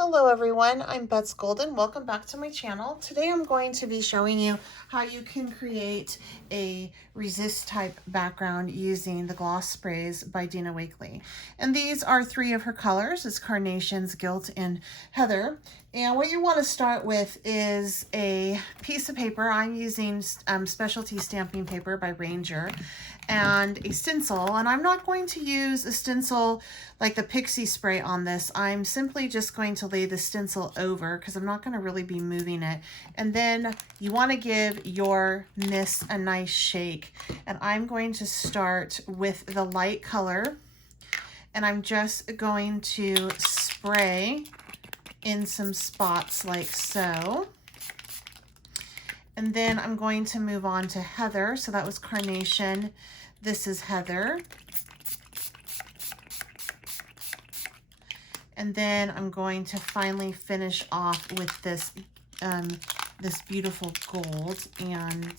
Hello everyone, I'm Bets Golden. Welcome back to my channel. Today I'm going to be showing you how you can create a resist type background using the gloss sprays by Dina Wakley. And these are three of her colors. It's Carnations, Gilt, and Heather. And what you want to start with is a piece of paper. I'm using specialty stamping paper by Ranger and a stencil. And I'm not going to use a stencil like the Pixie spray on this. I'm simply just going to lay the stencil over because I'm not going to really be moving it. And then you want to give your mist a nice shake. And I'm going to start with the light color. And I'm just going to spray in some spots like so. And then I'm going to move on to Heather. So that was Carnation. This is Heather. And then I'm going to finally finish off with this this beautiful gold, and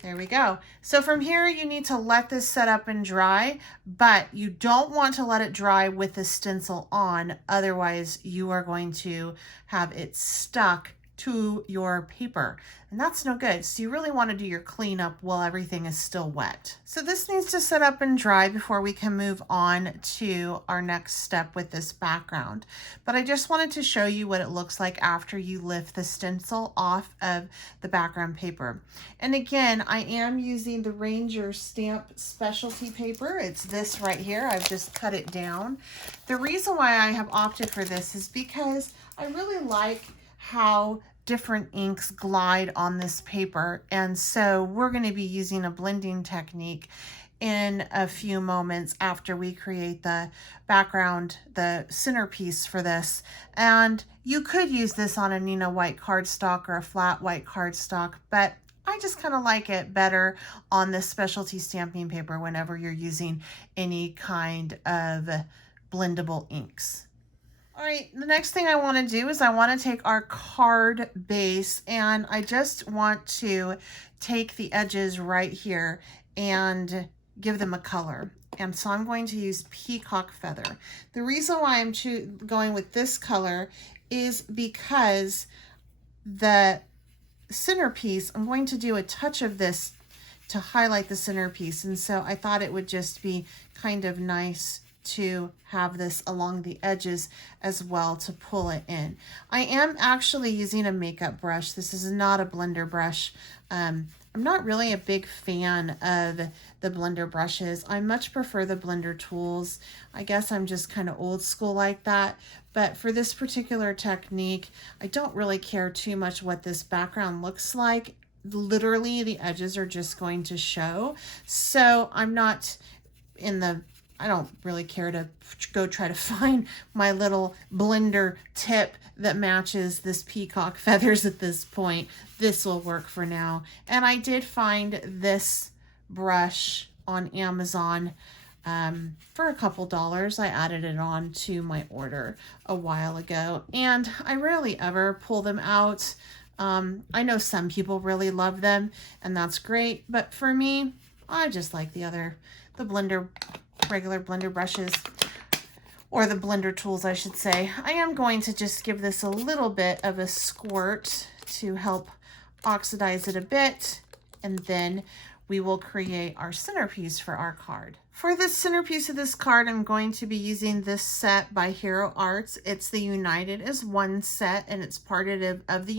there we go. So from here, you need to let this set up and dry, but you don't want to let it dry with the stencil on. Otherwise, you are going to have it stuck to your paper, and that's no good. So you really want to do your cleanup while everything is still wet. So this needs to set up and dry before we can move on to our next step with this background. But I just wanted to show you what it looks like after you lift the stencil off of the background paper. And again, I am using the Ranger Stamp Specialty paper. It's this right here. I've just cut it down. The reason why I have opted for this is because I really like how different inks glide on this paper, and so we're going to be using a blending technique in a few moments after we create the background, the centerpiece for this. And you could use this on a Nina white cardstock or a flat white cardstock, but I just kind of like it better on this specialty stamping paper whenever you're using any kind of blendable inks. All right, the next thing I want to do is I want to take our card base, and I just want to take the edges right here and give them a color. And so I'm going to use Peacock Feather. The reason why I'm going with this color is because the centerpiece, I'm going to do a touch of this to highlight the centerpiece. And so I thought it would just be kind of nice to have this along the edges as well to pull it in. I am actually using a makeup brush. This is not a blender brush. I'm not really a big fan of the blender brushes. I much prefer the blender tools. I guess I'm just kind of old school like that. But for this particular technique, I don't really care too much what this background looks like. Literally, the edges are just going to show. So I'm not I don't really care to go try to find my little blender tip that matches this peacock feathers at this point. This will work for now. And I did find this brush on Amazon for a couple dollars. I added it on to my order a while ago, and I rarely ever pull them out. I know some people really love them, and that's great, but for me, I just like the regular blender brushes, or the blender tools, I should say. I am going to just give this a little bit of a squirt to help oxidize it a bit, and then we will create our centerpiece for our card. For the centerpiece of this card, I'm going to be using this set by Hero Arts. It's the United as One set, and it's part of the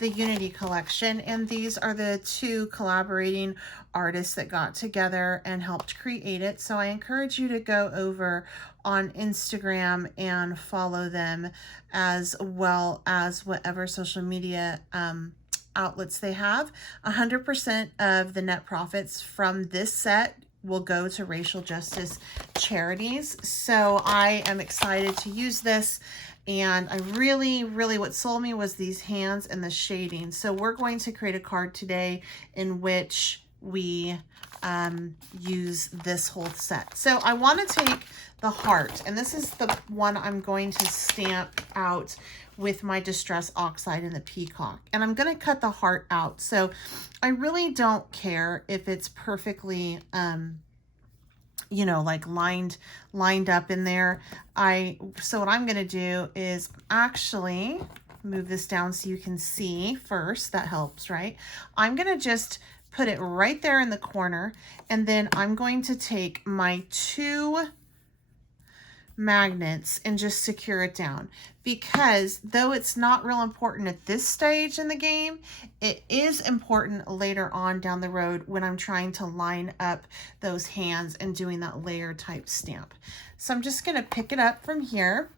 Unity collection. And these are the two collaborating artists that got together and helped create it. So I encourage you to go over on Instagram and follow them, as well as whatever social media outlets they have. 100% of the net profits from this set will go to racial justice charities. So I am excited to use this, and I really, what sold me was these hands and the shading. So we're going to create a card today in which we use this whole set. So I want to take the heart, and this is the one I'm going to stamp out with my Distress Oxide in the Peacock, and I'm going to cut the heart out. So I really don't care if it's perfectly you know, like lined up in there. So what I'm going to do is actually move this down so you can see first. That helps, right? I'm going to just put it right there in the corner, and then I'm going to take my 2 magnets and just secure it down, because though it's not real important at this stage in the game, it is important later on down the road when I'm trying to line up those hands and doing that layer type stamp. So I'm just going to pick it up from here,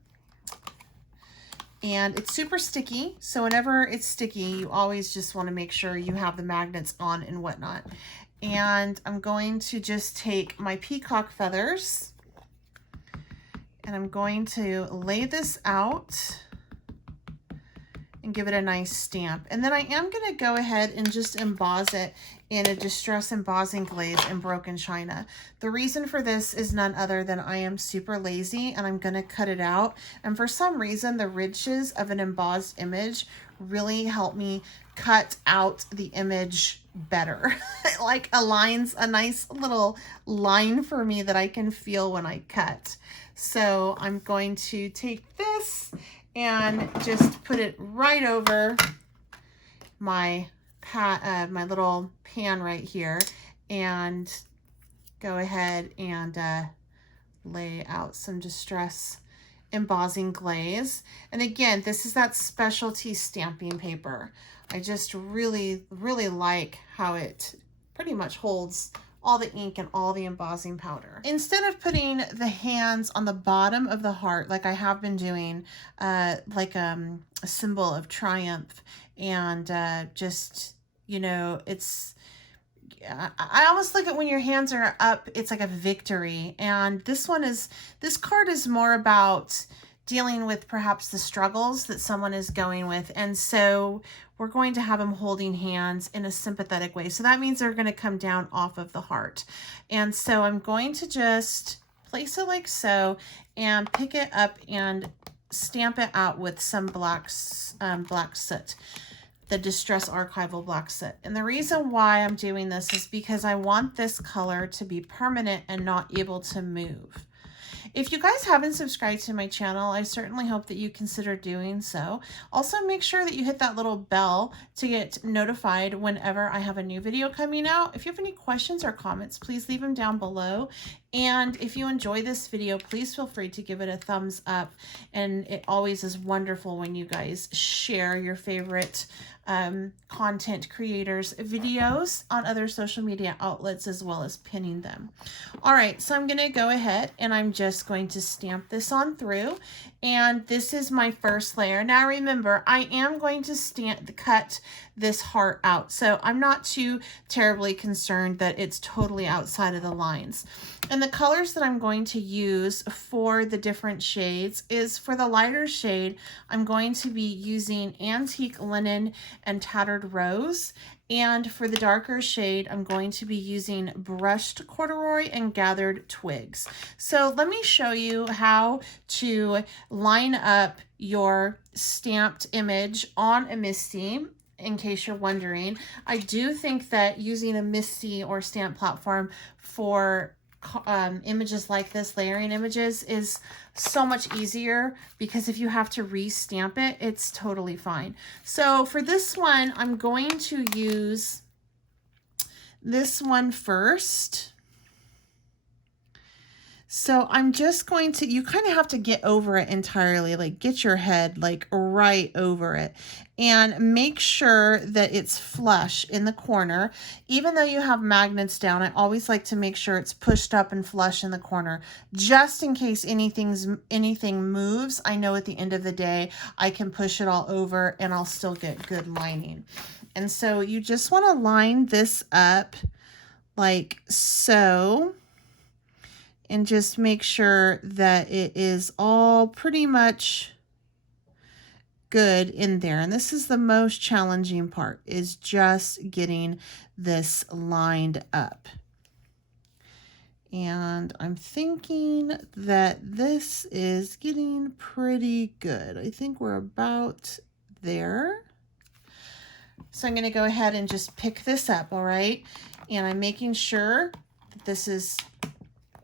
and it's super sticky. So whenever it's sticky, you always just want to make sure you have the magnets on and whatnot. And I'm going to just take my peacock feathers, and I'm going to lay this out and give it a nice stamp. And then I am going to go ahead and just emboss it in a Distress Embossing Glaze in Broken China. The reason for this is none other than I am super lazy and I'm going to cut it out. And for some reason, the ridges of an embossed image really help me cut out the image better. It like aligns a nice little line for me that I can feel when I cut. So I'm going to take this and just put it right over my my little pan right here, and go ahead and lay out some Distress Embossing Glaze. And again, this is that specialty stamping paper. I just really like how it pretty much holds all the ink and all the embossing powder. Instead of putting the hands on the bottom of the heart like I have been doing, like a symbol of triumph, and just, you know, it's, I almost look at when your hands are up, it's like a victory. And this card is more about dealing with perhaps the struggles that someone is going with. And so we're going to have them holding hands in a sympathetic way. So that means they're going to come down off of the heart. And so I'm going to just place it like so and pick it up and stamp it out with some black soot, the Distress Archival Black Soot. And the reason why I'm doing this is because I want this color to be permanent and not able to move. If you guys haven't subscribed to my channel, I certainly hope that you consider doing so. Also, make sure that you hit that little bell to get notified whenever I have a new video coming out. If you have any questions or comments, please leave them down below. And if you enjoy this video, please feel free to give it a thumbs up. And it always is wonderful when you guys share your favorite content creators' videos on other social media outlets, as well as pinning them. All right, so I'm going to go ahead and I'm just going to stamp this on through. And this is my first layer. Now remember, I am going to cut this heart out, so I'm not too terribly concerned that it's totally outside of the lines. And the colors that I'm going to use for the different shades is, for the lighter shade, I'm going to be using Antique Linen and Tattered Rose. And for the darker shade, I'm going to be using Brushed Corduroy and Gathered Twigs. So let me show you how to line up your stamped image on a MISTI. In case you're wondering, I do think that using a MISTI or stamp platform for images like this, layering images, is so much easier, because if you have to re-stamp it, it's totally fine. So for this one, I'm going to use this one first. So I'm just going to, you kind of have to get over it entirely, like get your head like right over it, and make sure that it's flush in the corner. Even though you have magnets down, I always like to make sure it's pushed up and flush in the corner, just in case anything moves. I know at the end of the day, I can push it all over and I'll still get good lining. And so you just want to line this up like so, and just make sure that it is all pretty much good in there. And this is the most challenging part, is just getting this lined up. And I'm thinking that this is getting pretty good. I think we're about there. So I'm going to go ahead and just pick this up, all right? And I'm making sure that this is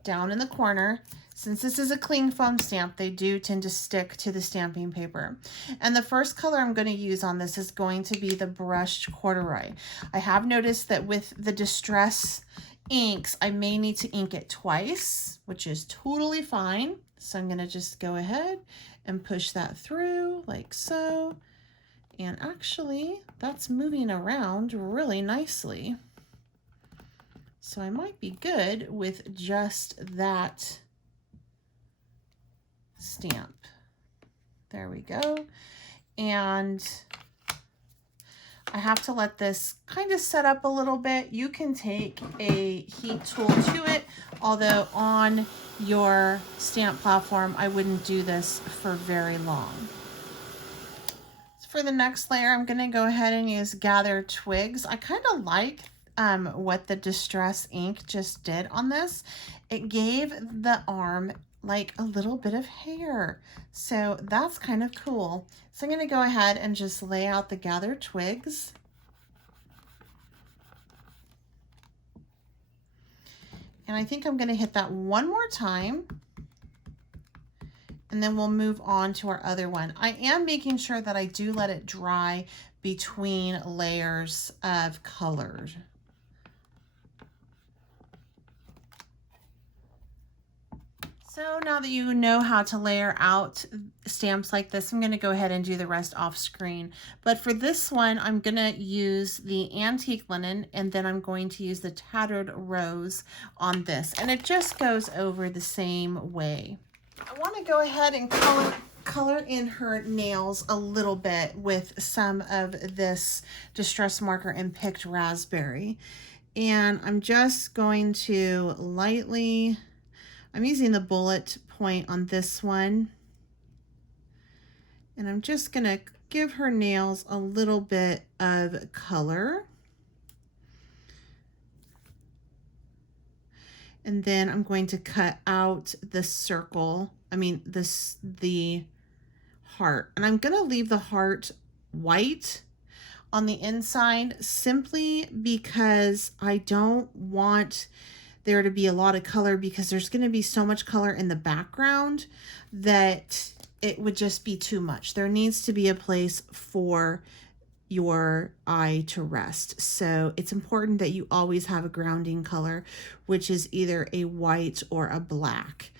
down in the corner. Since this is a cling foam stamp, they do tend to stick to the stamping paper. And the first color I'm going to use on this is going to be the brushed corduroy. I have noticed that with the Distress inks, I may need to ink it twice, which is totally fine. So I'm going to just go ahead and push that through like so. And actually, that's moving around really nicely. So I might be good with just that stamp. There we go. And I have to let this kind of set up a little bit. You can take a heat tool to it, although on your stamp platform, I wouldn't do this for very long. So for the next layer, I'm going to go ahead and use Gather Twigs. I kind of like what the Distress ink just did on this. It gave the arm like a little bit of hair. So that's kind of cool. So I'm going to go ahead and just lay out the Gather Twigs. And I think I'm going to hit that one more time. And then we'll move on to our other one. I am making sure that I do let it dry between layers of colors. So now that you know how to layer out stamps like this, I'm going to go ahead and do the rest off screen. But for this one, I'm going to use the Antique Linen, and then I'm going to use the Tattered Rose on this. And it just goes over the same way. I want to go ahead and color in her nails a little bit with some of this Distress Marker and Picked Raspberry. And I'm just going to lightly... I'm using the bullet point on this one, and I'm just going to give her nails a little bit of color. And then I'm going to cut out the circle, the heart. And I'm going to leave the heart white on the inside simply because I don't want there to be a lot of color, because there's going to be so much color in the background that it would just be too much. There needs to be a place for your eye to rest. So it's important that you always have a grounding color, which is either a white or a black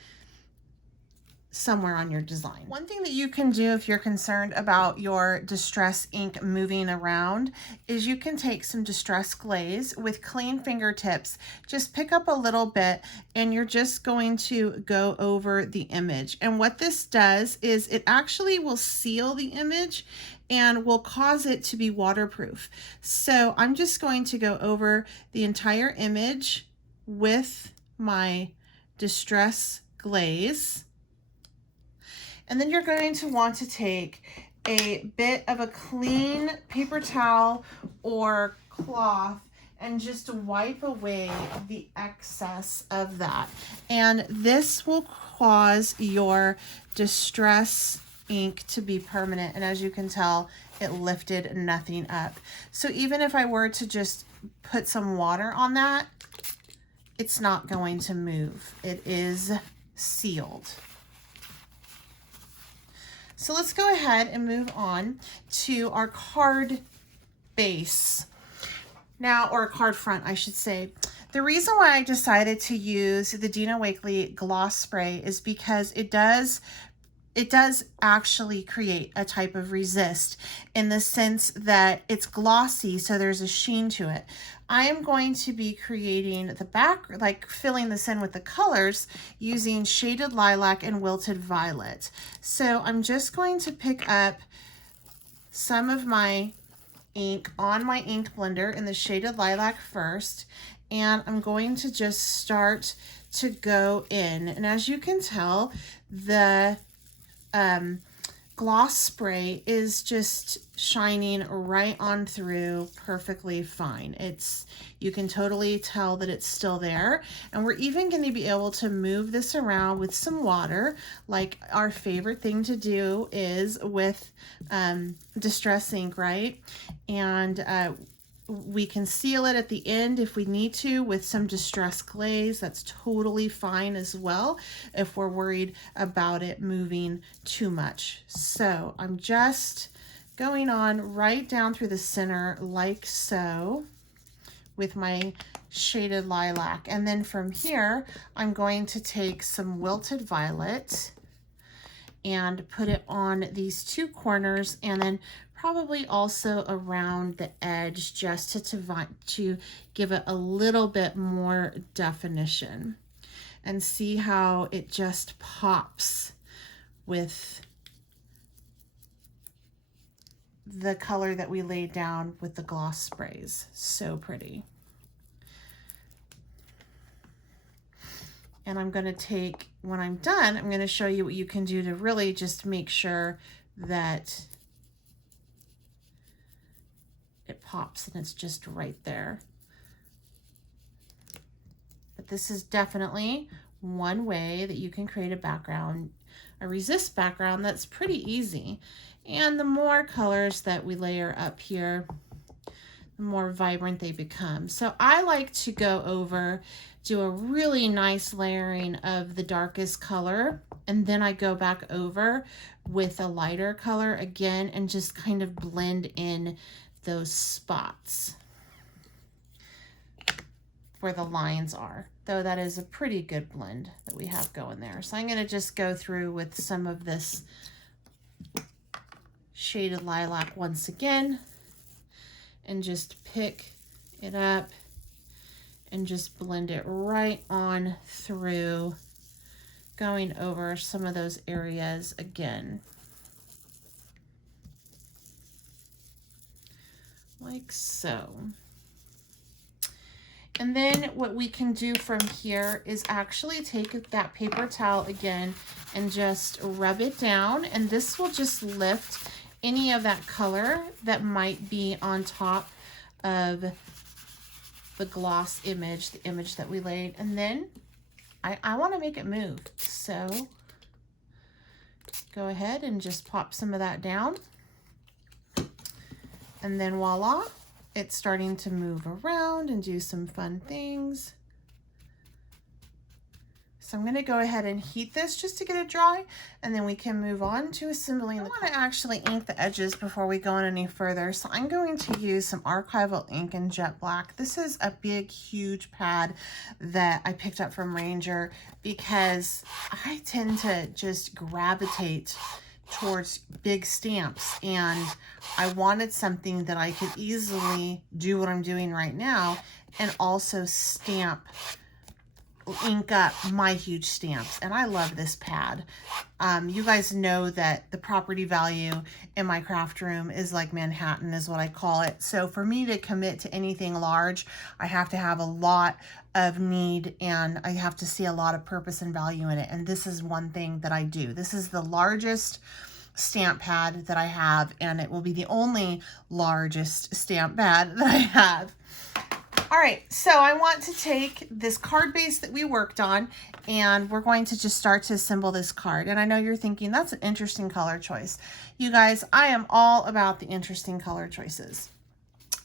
somewhere on your design. One thing that you can do if you're concerned about your Distress ink moving around is you can take some Distress Glaze with clean fingertips, just pick up a little bit, and you're just going to go over the image. And what this does is it actually will seal the image and will cause it to be waterproof. So I'm just going to go over the entire image with my Distress Glaze. And then you're going to want to take a bit of a clean paper towel or cloth and just wipe away the excess of that. And this will cause your Distress ink to be permanent. And as you can tell, it lifted nothing up. So even if I were to just put some water on that, it's not going to move. It is sealed. So let's go ahead and move on to our card base. Now, or card front, I should say. The reason why I decided to use the Dina Wakley Gloss Spray is because it does actually create a type of resist in the sense that it's glossy, so there's a sheen to it. I am going to be creating the back, like filling this in with the colors using Shaded Lilac and Wilted Violet. So I'm just going to pick up some of my ink on my ink blender in the Shaded Lilac first, and I'm going to just start to go in. And as you can tell, the gloss spray is just shining right on through perfectly fine. You can totally tell that it's still there. And we're even going to be able to move this around with some water, like our favorite thing to do is with Distress ink, right? And We can seal it at the end if we need to with some distress glaze. That's totally fine as well if we're worried about it moving too much. So I'm just going on right down through the center like so with my shaded lilac. And then from here, I'm going to take some wilted violet and put it on these two corners, and then probably also around the edge, just to give it a little bit more definition. And see how it just pops with the color that we laid down with the gloss sprays. So pretty. And I'm going to take, when I'm done, I'm going to show you what you can do to really just make sure that it pops and it's just right there. But this is definitely one way that you can create a background, a resist background that's pretty easy. And the more colors that we layer up here, the more vibrant they become. So I like to go over, do a really nice layering of the darkest color, and then I go back over with a lighter color again and just kind of blend in those spots where the lines are. Though that is a pretty good blend that we have going there. So I'm going to just go through with some of this shaded lilac once again and just pick it up and just blend it right on through, going over some of those areas again. Like so. And then what we can do from here is actually take that paper towel again and just rub it down, and this will just lift any of that color that might be on top of the gloss image, the image that we laid. And then I want to make it move, so go ahead and just pop some of that down, and then voila, it's starting to move around and do some fun things. So I'm going to go ahead and heat this just to get it dry, and then we can move on to assembling. I want to actually ink the edges before we go on any further, so I'm going to use some archival ink in jet black. This is a big, huge pad that I picked up from Ranger because I tend to just gravitate towards big stamps, and I wanted something that I could easily do what I'm doing right now and also ink up my huge stamps. And I love this pad. You guys know that the property value in my craft room is like Manhattan, is what I call it. So for me to commit to anything large, I have to have a lot of need, and I have to see a lot of purpose and value in it. And this is one thing that I do. This is the largest stamp pad that I have, and it will be the only largest stamp pad that I have. All right, so I want to take this card base that we worked on, and we're going to just start to assemble this card. And I know you're thinking, that's an interesting color choice. You guys, I am all about the interesting color choices.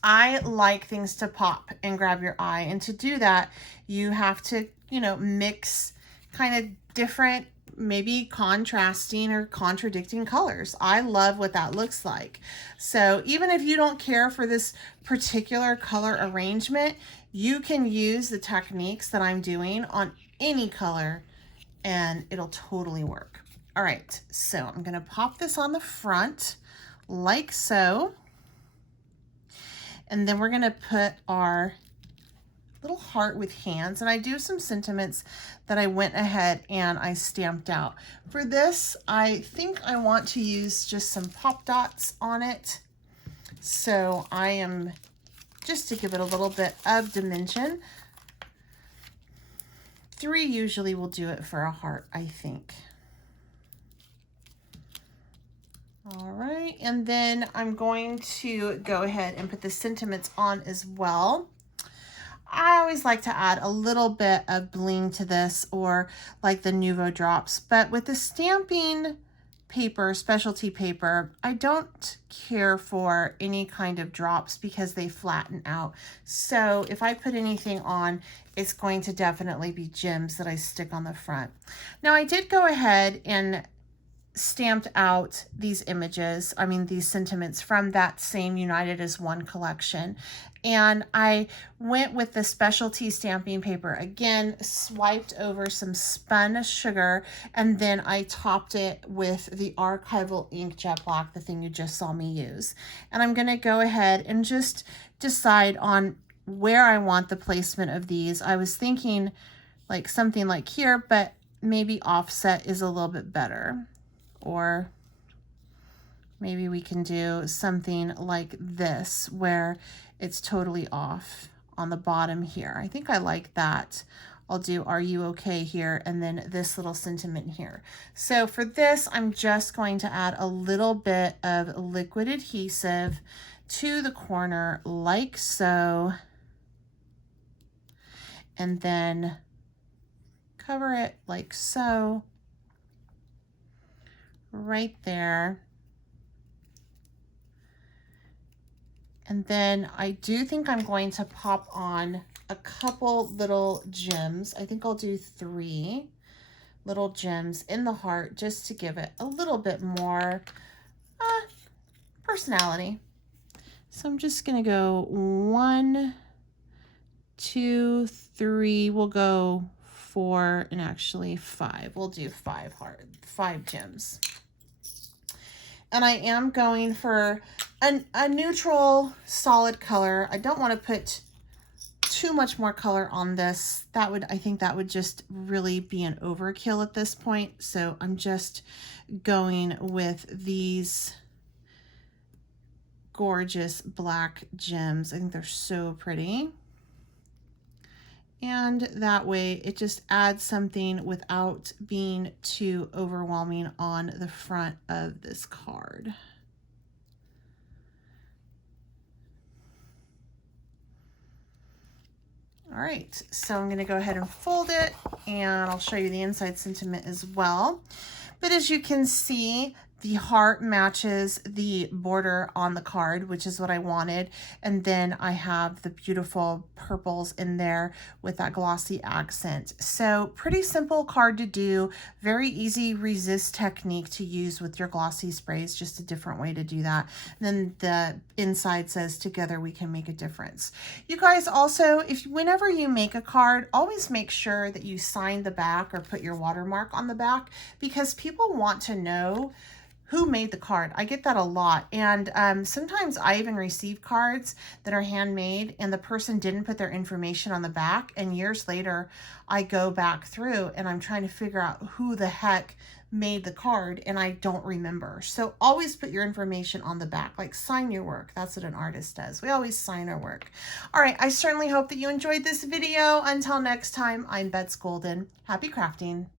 I like things to pop and grab your eye. And to do that, you have to, mix kind of different, maybe contrasting or contradicting colors. I love what that looks like. So even if you don't care for this particular color arrangement, you can use the techniques that I'm doing on any color and it'll totally work. All right, so I'm going to pop this on the front like so. And then we're going to put our little heart with hands, and I do some sentiments that I went ahead and I stamped out. For this, I think I want to use just some pop dots on it. So I am, just to give it a little bit of dimension, 3 usually will do it for a heart, I think. All right, and then I'm going to go ahead and put the sentiments on as well. I always like to add a little bit of bling to this, or like the Nuvo drops, but with the stamping paper, specialty paper, I don't care for any kind of drops because they flatten out. So if I put anything on, it's going to definitely be gems that I stick on the front. Now I did go ahead and stamped out these images, these sentiments from that same United as One collection. And I went with the specialty stamping paper. Again, swiped over some spun sugar, and then I topped it with the archival ink jet black, the thing you just saw me use. And I'm gonna go ahead and just decide on where I want the placement of these. I was thinking like something like here, but maybe offset is a little bit better. Or maybe we can do something like this where it's totally off on the bottom here. I think I like that. I'll do "Are you okay" here, and then this little sentiment here. So for this, I'm just going to add a little bit of liquid adhesive to the corner like so, and then cover it like so. Right there. And then I do think I'm going to pop on a couple little gems. I think I'll do 3 little gems in the heart just to give it a little bit more personality. So I'm just gonna go 1, 2, 3. We'll go 4 and actually 5. We'll do 5 gems. And I am going for a neutral solid color. I don't want to put too much more color on this. I think that would just really be an overkill at this point. So I'm just going with these gorgeous black gems. I think they're so pretty. And that way it just adds something without being too overwhelming on the front of this card. All right, so I'm gonna go ahead and fold it, and I'll show you the inside sentiment as well. But as you can see, the heart matches the border on the card, which is what I wanted. And then I have the beautiful purples in there with that glossy accent. So pretty simple card to do, very easy resist technique to use with your glossy sprays, just a different way to do that. And then the inside says, "Together we can make a difference." You guys also, whenever you make a card, always make sure that you sign the back or put your watermark on the back, because people want to know who made the card. I get that a lot. And sometimes I even receive cards that are handmade and the person didn't put their information on the back. And years later, I go back through and I'm trying to figure out who the heck made the card, and I don't remember. So always put your information on the back, like sign your work. That's what an artist does. We always sign our work. All right, I certainly hope that you enjoyed this video. Until next time, I'm Bets Golden. Happy crafting.